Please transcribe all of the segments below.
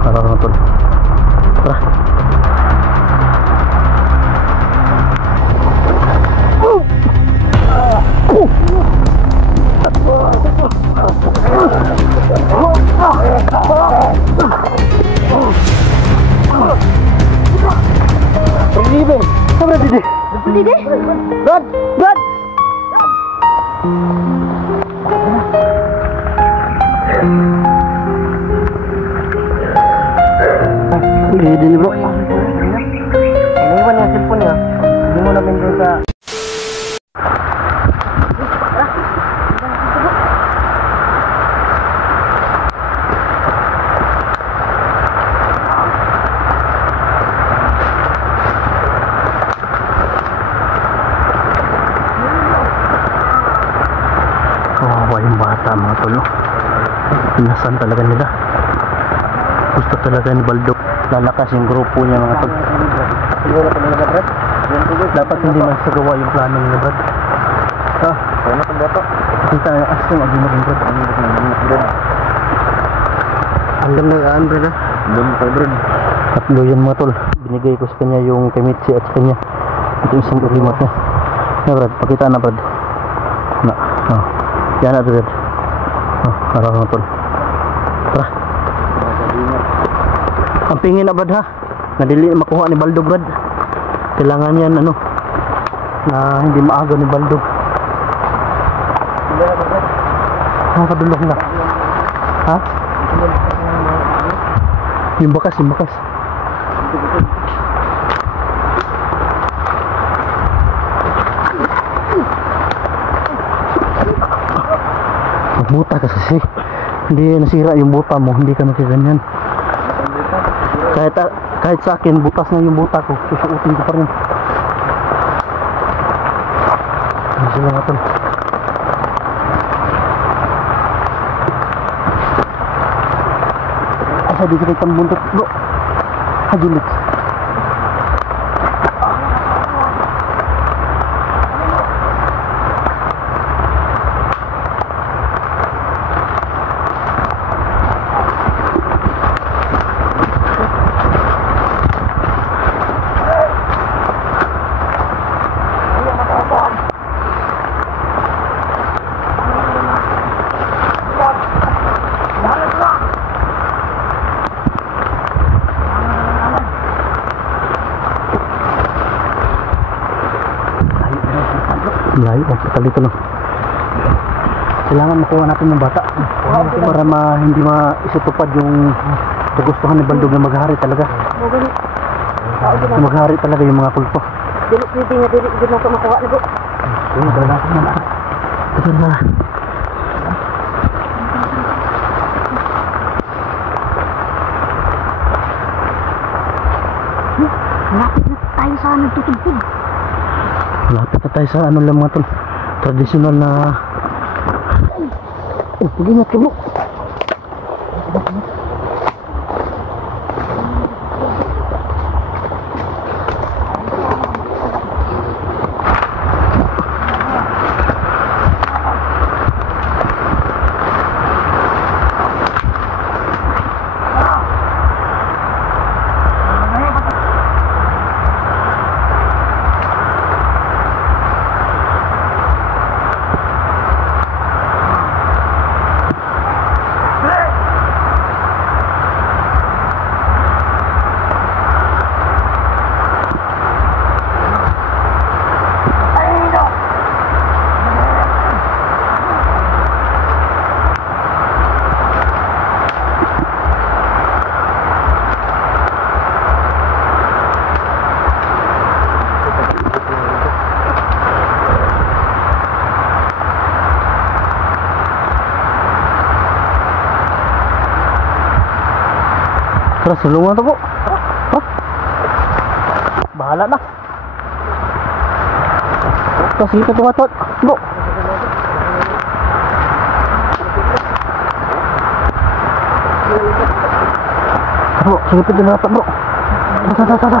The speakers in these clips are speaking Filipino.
Tara mga tol. Tara. Didi, sabar Didi. Didi. Brad, Brad. Didi ni bro. Ini mana cellphone ya? Hindi mo na pindutin sa yung bata mga tolo. Pinasan talaga nila. Gusto talaga ni Baldo lalakas yung grupo niya mga tol. Dapat hindi masagawa yung plano niya Brad. Ano itong bata? Kita na asin ang ginagin Brad. Hanggang nagaan Brad ha? Hanggang pa Brad. Tatlo yan mga tol. Binigay ko sa kanya yung Kemitsi at sa kanya ito yung isang remote niya. Na Brad, pakita na Brad. Na, yan na Brad. Tara mga tol. Tara. Ang pingin na Brad ha. Nadili makuha ni Baldo Brad. Kailangan yan ano na hindi maaga ni Baldo. Nakadulok na. Ha? Yung bakas, yung bakas. Buta kasi hindi nasira yung buta mo, hindi ka nakaganyan. Kahit sa akin butas na yung buta ko, susuotin ko pa rin. Hindi sila nga tol. Asa di kita itang buntot bro. Hajulit. Layo, pakal dito lang. Kailangan makuha natin yung bata para hindi maisutupad yung kagustuhan ni Baldo na maghari talaga. Maghari talaga yung mga kulpo. Dili na makuha na bro. Ito na. Lapit na tayo sa nagtutugtog. Lapit na tayo sa ano lang mga tol, tradisyonal na pag-ingat ka bro. Tara, sulungan to po. Bahala na. Tapos dito tumatot bro. Bro, silipin din natin bro. Tata.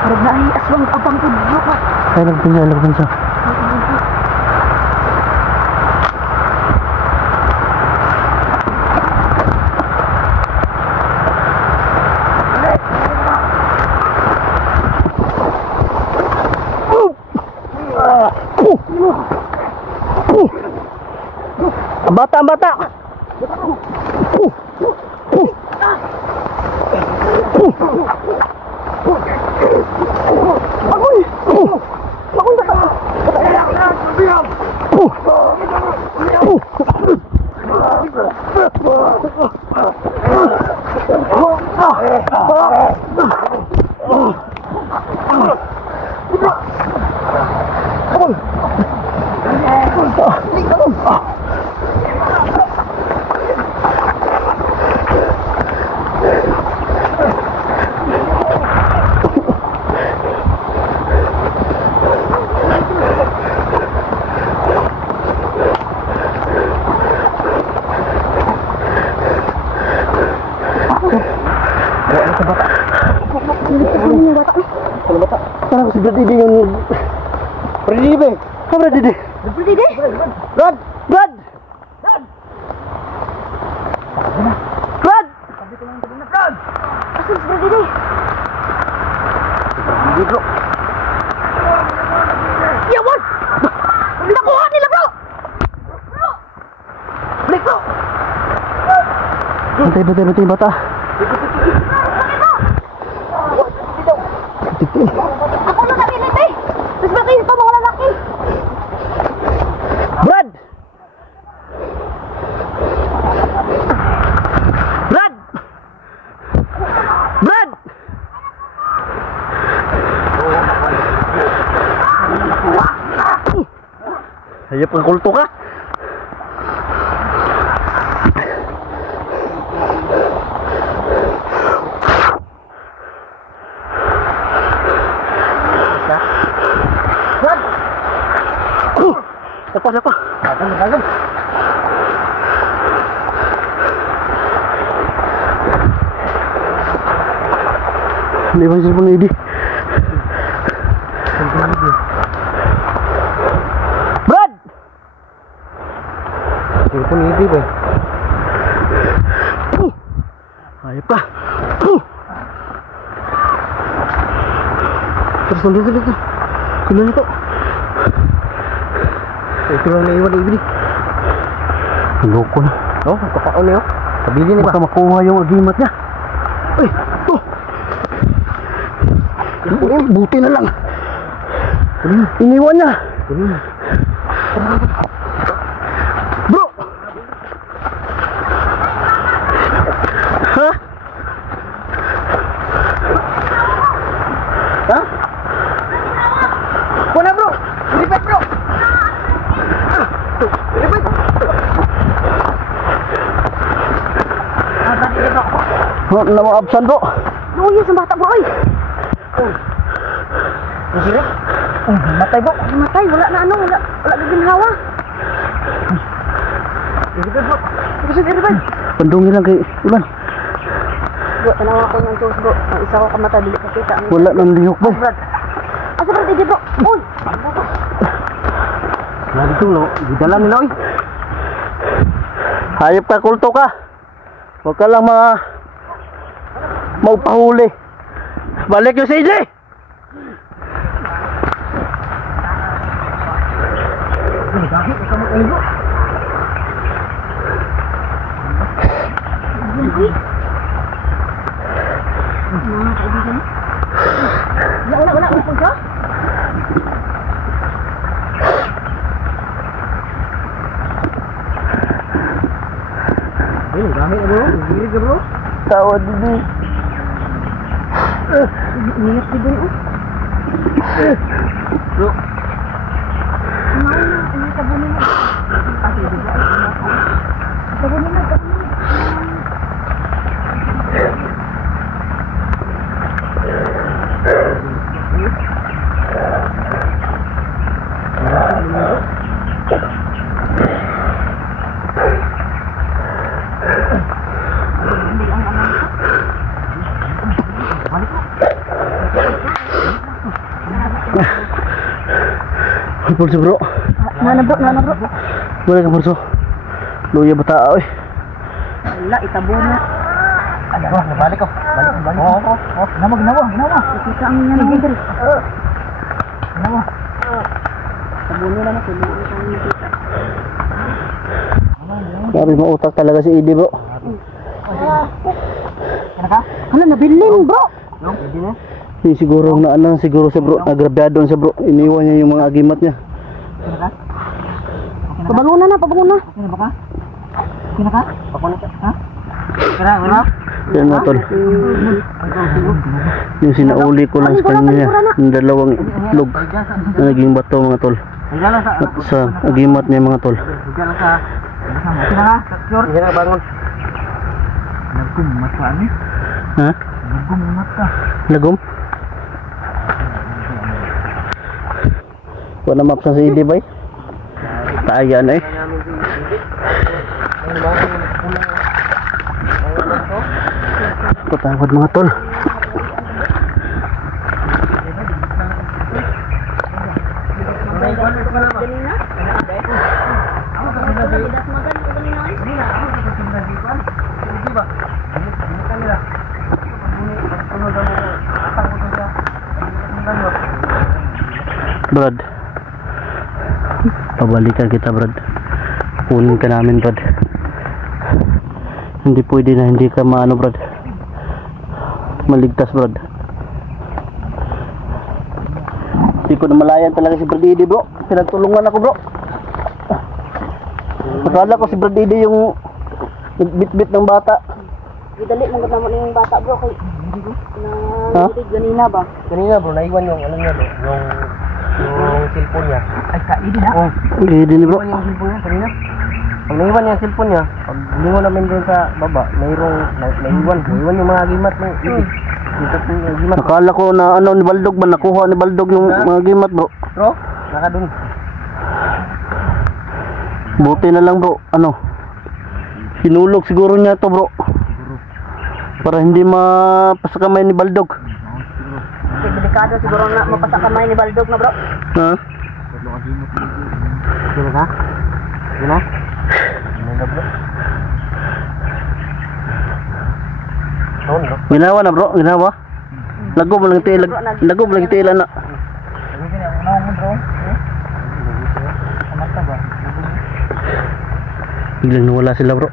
Parang na ay aswang abang po bro. Ay, lagpin siya. bata, ang bata. Parang si Brad Didi yung... Brad Didi ba? Ha, Brad Didi? Brad Didi? Brad! Brad! Brad! Brad! Asan si Brad Didi? Didi bro. Yawan! Nakuha nila bro! Balik bro! Bantay yung bata. Ako na nakilit eh! Tapos bakit ito mga lalaki? Brad! Brad! Brad! Hayop ng kulto ka. Siapa? Datang. Hindi ba siya pang idi? Brad! Siya pang idi ba? Ayop ka. Terus dito. Kulo nito. Ito lang naiwan na ibig. Loko na. Oh, magkakaon na yun. Kabili na ba? Baka makuha yung agimat niya. Ay, oh. Buti na lang. Iniwan niya. Bro! Ha? Ha? Kuna bro! Lipat bro! Nama absen bro. Oh iya, sa bata bro ay. Masira? Matay bro. Matay, wala na ano, wala ginhawa. Iribad bro. Kasi iribad. Pandungi lang kay Ulan. Bro, tanawa ko ng tos bro. Ang isa ko kamatay, dili kakita. Wala nang lihok ba? Asa bro, Didi bro? Uy! Lagi ito no, gidala nila oy. Hayop ka, kulto ka. Huwag ka lang magpahuli. Balik yung CJ! Wala, upo siya? Dami bro, gilig bro. Tawad din. Ingat din bro. Bro. Ini tabunin mo. Tabunin mo. Pulso bro. Nana bro. Boleh ka pulso. Luya bata oy. Wala, itabo na. Ano ba? Nabalik ko. Balik. Oo. Ginawa. Kita ang yan ang dito. Ginawa. Tabo na lang ako. Kita. Sabi mo utak talaga si Idi bro. Ano, nabiling bro. Hindi siguro na ano, siguro sa bro, nagrabyado sa bro. Iniwan niya yung mga agimat niya. Pabangunan na, pabangunan. Yan mga tol. Yung sinauli ko lang sa kanya, yung dalawang itlog na naging bato mga tol. At sa agimat niya mga tol. Ha? Lagom? Wala maps na sa ID bay? Taayan eh. Patawad mga tol. Brad, pabalikan kita Brad. Kunin ka namin Brad. Hindi pwede na hindi ka maano Brad, maligtas Brad. Hindi ko na malayan talaga si Brad Idi bro. Pinagtulungan ako bro. Akala ko si Brad Idi yung bit-bit ng bata. Dali lang naman yung bata bro. Kay Ha? ganina ba? Kanina bro, naiwan yung ano niya bro, yung cellphone niya. Ay, sa Idi na? Idi ni bro. Naiwan yung cellphone niya kanina. Pag naiwan niya yung cellphone niya, pag lingon namin doon sa baba, naiwan yung mga agimat ng Idi. Yung agimat. Akala ko na ano ni Baldog ba, nakuha ni Baldog yung mga gimat bro. Bro, naka doon. Buti na lang bro, ano, hinulog siguro niya to bro, para hindi mapasakamay ni Baldog. Delikado siguro na mapasa kamay ni Baldog na bro. Ha? Sino ka? Sino? Sino ka bro? Noon bro. Ginawa na bro, ginawa. Lagob lang ito, lagob lang ito ilan na. Biglang nawala sila bro.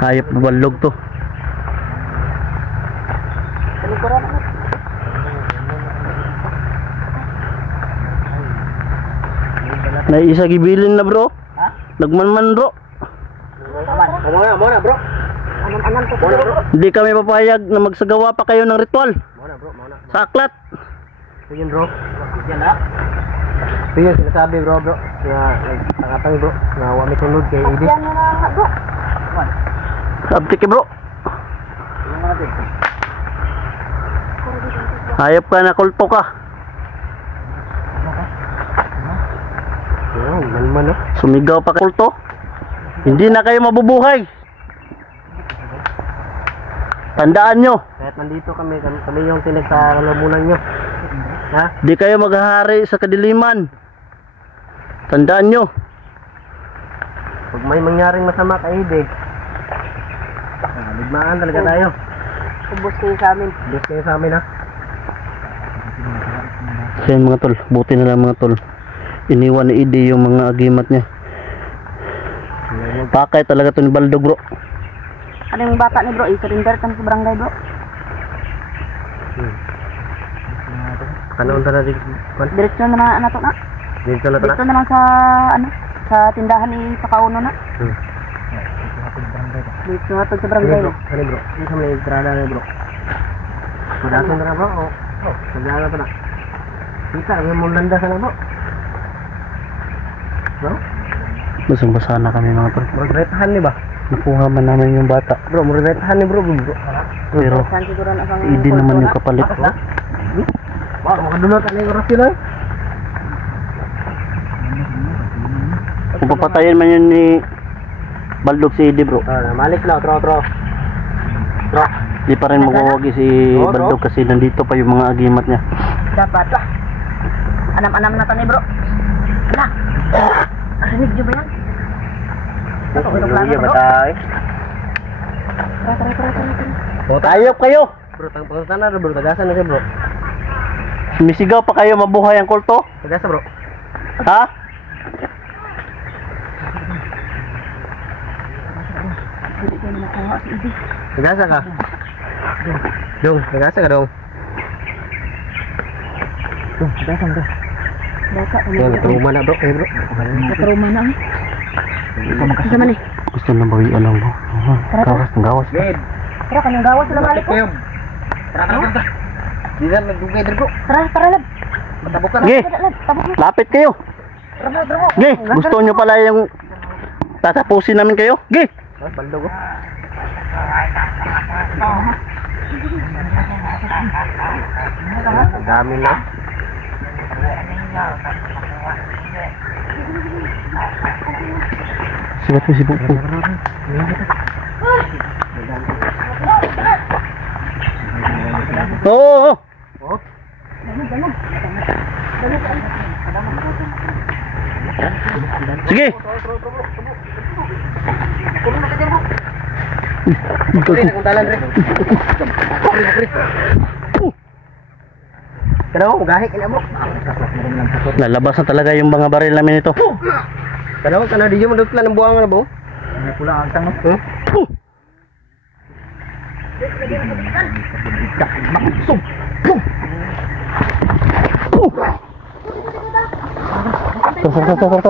Hayop na Baldog to. Naisa gibilin na bro. Ha? Nagmanman bro. Muna bro. Anam-anam ko siguro bro. Hindi kami papayag na magsagawa pa kayo ng ritual Muna bro, muna. sa aklat. Ito yun bro. Yan na. Ito yun sinasabi bro. Kaya nagtangatang bro. Na wami tunod kay Idi. Yan na bro. Abtik bro. Hayop ka na, kulto ka. Yan, malman no. Sumigaw pa kulto. Hindi na kayo mabubuhay. Tandaan nyo, Kahit nandito kami yung pinagkakalamunan nyo. Ha? di kayo maghahari sa kadiliman. Tandaan nyo. Pag may mangyaring masama kay Idi, ligmaan talaga tayo. Ubus kayo sa amin. Diyos kayo sa amin ha. So yun mga tol, buti na lang mga tol. Iniwan ni Idi yung mga agimat niya. Pakay talaga to ni Baldog bro. Ano yung bata ni bro? I-surrender kan sa barangay bro. Kanoon talaga Diretso na nato na. dito na Dito na lang sa ano, sa tindahan ni sa kauno na. Dito na sa barangay. Bro, kani bro. Ini sa may entrada na bro. Padasan na bro. Oh, sagana pa na. Kita ang mong landas na bro. Bro, Basang-basa na kami mga tol. magretahan ni ba? Nakuha man namin yung bata. Bro, magretahan ni bro. Pero Saan siguro na sang Idi naman yung kapalit. Wah, makadulot ang oras sila. Kung papatayin man yun ni Baldog si Idi bro, Malik na, tro. di pa rin magwawagi si Baldog kasi nandito pa yung mga agimat niya. dapat. Anam-anam na tani bro. Na. Rinig nyo ba yan? Iya batay. Tara. Ayop kayo! Bro, tangpuntan na bro, tagasan na siya bro. Sumisigaw pa kayo, mabuhay ang kulto? Tagasan bro. Ha? Hindi ko na nakuha si Idi. Nagasa ka? Dong, nagasa ka dong. Dong, nagasa ka. Baka, Yan, trauma na bro, kayo bro. Nakaruma na. Sa man eh. Gusto na bawian lang bro. Gawas ng gawas. Tara, kanyang gawas sila malik ko. Tara. Di na nagdugay dito bro. Tara, lab. Matabok ka na. Ge, Tabok na. lapit kayo. Tara. Ge, gusto nyo pala yung tatapusin namin kayo? Ge. Baldo ko. Dami na. Sigat mo si Buko. Oo. Sige. Kung talan rin. Kanaw, gahi kina mo. Lalabas na talaga yung mga baril namin ito. Kanaw, di mo dutlan ng buwangan na bo. Pula ang tangos.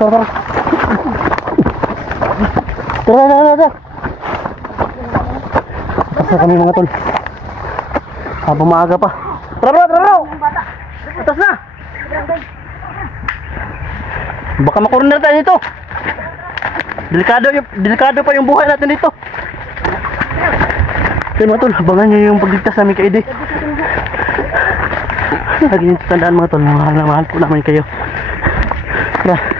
Tara. Asa kami mga tol. Habang maaga pa. Tara. Atas na. Baka makorner tayo dito. Delikado pa yung buhay natin dito. Kaya mga tol, abangan nyo yung pagligtas namin kay Ede. Lagi nyo tandaan mga tol, mahal na mahal po namin kayo. Tara.